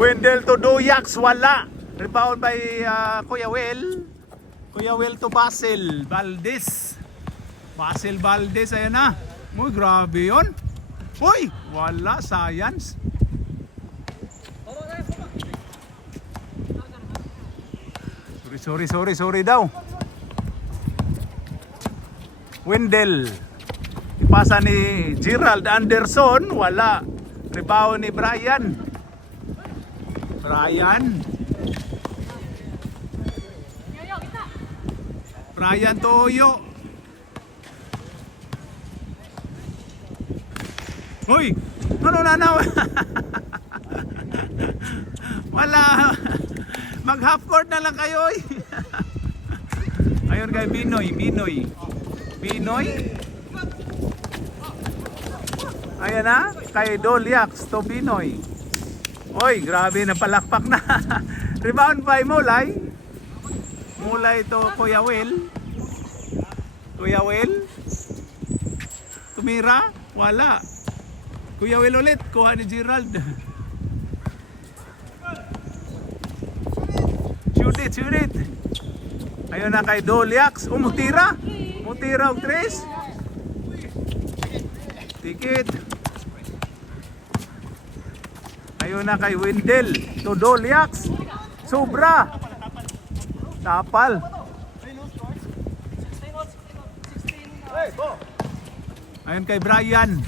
Wendell to Duyax, wala. Rebound by Kuya Will. Kuya Will to Basil Valdez. Basil Valdez, ayan na. Uy, grabe yun. Uy, wala, science. Sorry daw. Wendell. Ipasa ni Gerald Anderson, wala. Rebound ni Brian. Brian Toyo. Hoy, ano na? Wala. Mag half court na lang kayo. Ayun kay Binoy. Ayan na, kay Doliax to Binoy. Oy, grabe na palakpak na. Rebound by Mulay. Mulay to Kuya Will. Tumira, wala. Kuya Will ulit, kuha ni Gerald. Shoot it. Ayun na kay Doliax. Mutira og tres. Tikit. Ayun na kay Wendell to Doliax. Sobra. Tapal. Ayun kay Brian.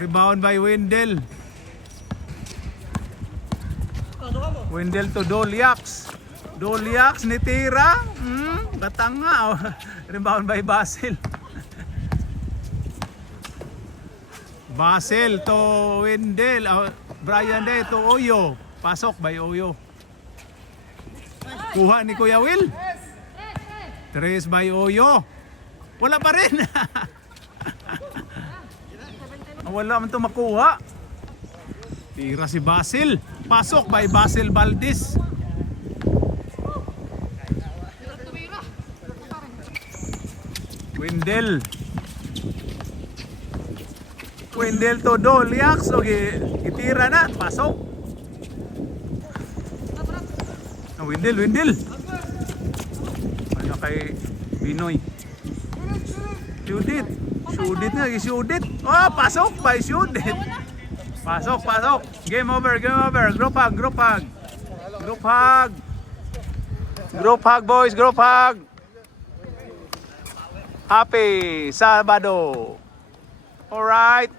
Rebound by Wendell. Wendell to Doliax. Doliax ni Tira. Batanga. Rebound by Basil. Basil to Wendell. Brian de to Oyo. Pasok by Oyo. Kuha ni Kuya Will. Tres by Oyo. Wala pa rin. Wala man ito makuha. Tira si Basil. Pasok by Basil Valdez. Wendell to Doliax. Okay, itira na. Pasok. Wendell. Ano kay Binoy? Shoot it nga. Oh, pasok by shoot it. Pasok. Game over. Group hug, boys. Happy Sabado. Alright.